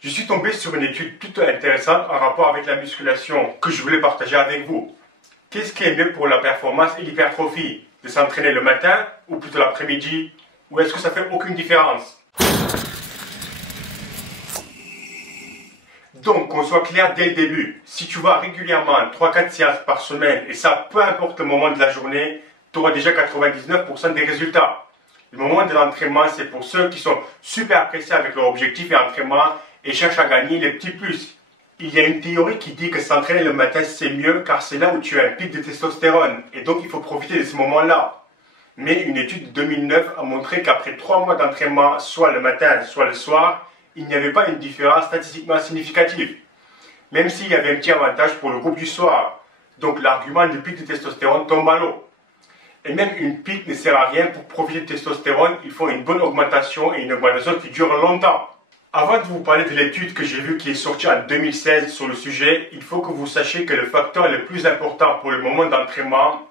Je suis tombé sur une étude plutôt intéressante en rapport avec la musculation que je voulais partager avec vous. Qu'est-ce qui est mieux pour la performance et l'hypertrophie? De s'entraîner le matin ou plutôt l'après-midi? Ou est-ce que ça fait aucune différence? Donc, qu'on soit clair dès le début, si tu vas régulièrement 3-4 séances par semaine, et ça peu importe le moment de la journée, tu auras déjà 99% des résultats. Le moment de l'entraînement, c'est pour ceux qui sont super pressés avec leur objectif et entraînement et cherchent à gagner les petits plus. Il y a une théorie qui dit que s'entraîner le matin, c'est mieux car c'est là où tu as un pic de testostérone et donc il faut profiter de ce moment-là. Mais une étude de 2009 a montré qu'après 3 mois d'entraînement, soit le matin, soit le soir, il n'y avait pas une différence statistiquement significative. Même s'il y avait un petit avantage pour le groupe du soir. Donc l'argument du pic de testostérone tombe à l'eau. Et même une pique ne sert à rien pour profiter de testostérone, il faut une bonne augmentation et une augmentation qui dure longtemps. Avant de vous parler de l'étude que j'ai vue qui est sortie en 2016 sur le sujet, il faut que vous sachiez que le facteur le plus important pour le moment d'entraînement,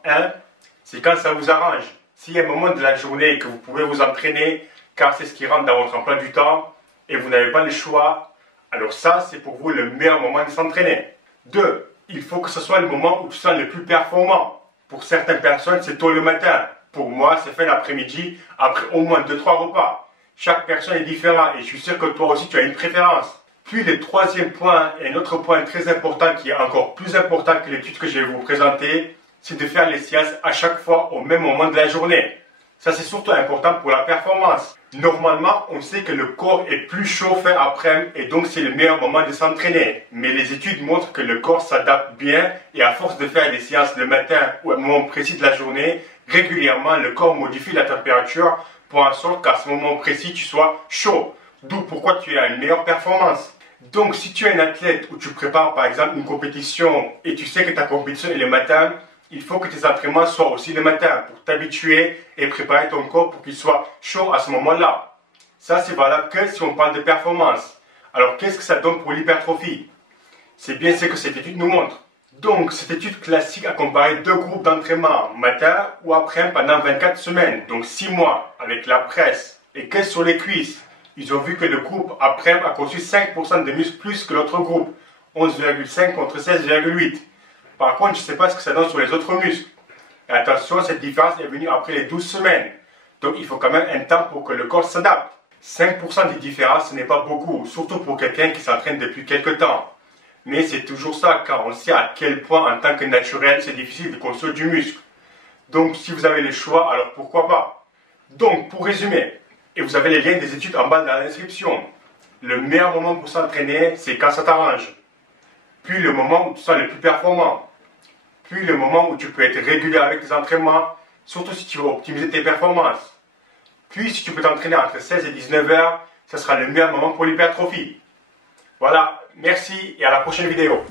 c'est quand ça vous arrange. S'il y a un moment de la journée que vous pouvez vous entraîner, car c'est ce qui rentre dans votre emploi du temps, et vous n'avez pas le choix, alors ça, c'est pour vous le meilleur moment de s'entraîner. 2. Il faut que ce soit le moment où tu sens le plus performant. Pour certaines personnes, c'est tôt le matin. Pour moi, c'est fin l'après-midi, après au moins 2-3 repas. Chaque personne est différente et je suis sûr que toi aussi, tu as une préférence. Puis le troisième point, et un autre point très important qui est encore plus important que l'étude que je vais vous présenter, c'est de faire les séances à chaque fois au même moment de la journée. Ça, c'est surtout important pour la performance. Normalement, on sait que le corps est plus chaud fin après-midi et donc c'est le meilleur moment de s'entraîner. Mais les études montrent que le corps s'adapte bien et à force de faire des séances le matin ou à un moment précis de la journée, régulièrement, le corps modifie la température pour en sorte qu'à ce moment précis, tu sois chaud. D'où pourquoi tu as une meilleure performance. Donc, si tu es un athlète ou tu prépares par exemple une compétition et tu sais que ta compétition est le matin, il faut que tes entraînements soient aussi le matin pour t'habituer et préparer ton corps pour qu'il soit chaud à ce moment-là. Ça, c'est valable que si on parle de performance. Alors, qu'est-ce que ça donne pour l'hypertrophie? C'est bien ce que cette étude nous montre. Donc, cette étude classique a comparé 2 groupes d'entraînement, matin ou après pendant 24 semaines, donc 6 mois, avec la presse. Et que sur les cuisses, ils ont vu que le groupe après a conçu 5% de muscles plus que l'autre groupe, 11,5 contre 16,8. Par contre, je ne sais pas ce que ça donne sur les autres muscles. Et attention, cette différence est venue après les 12 semaines. Donc, il faut quand même un temps pour que le corps s'adapte. 5% de différence, ce n'est pas beaucoup, surtout pour quelqu'un qui s'entraîne depuis quelques temps. Mais c'est toujours ça, car on sait à quel point, en tant que naturel, c'est difficile de construire du muscle. Donc, si vous avez le choix, alors pourquoi pas? Donc, pour résumer, et vous avez les liens des études en bas dans la description, le meilleur moment pour s'entraîner, c'est quand ça t'arrange. Puis le moment où tu sens le plus performant. Puis le moment où tu peux être régulier avec tes entraînements, surtout si tu veux optimiser tes performances. Puis si tu peux t'entraîner entre 16 et 19 heures, ce sera le meilleur moment pour l'hypertrophie. Voilà, merci et à la prochaine vidéo.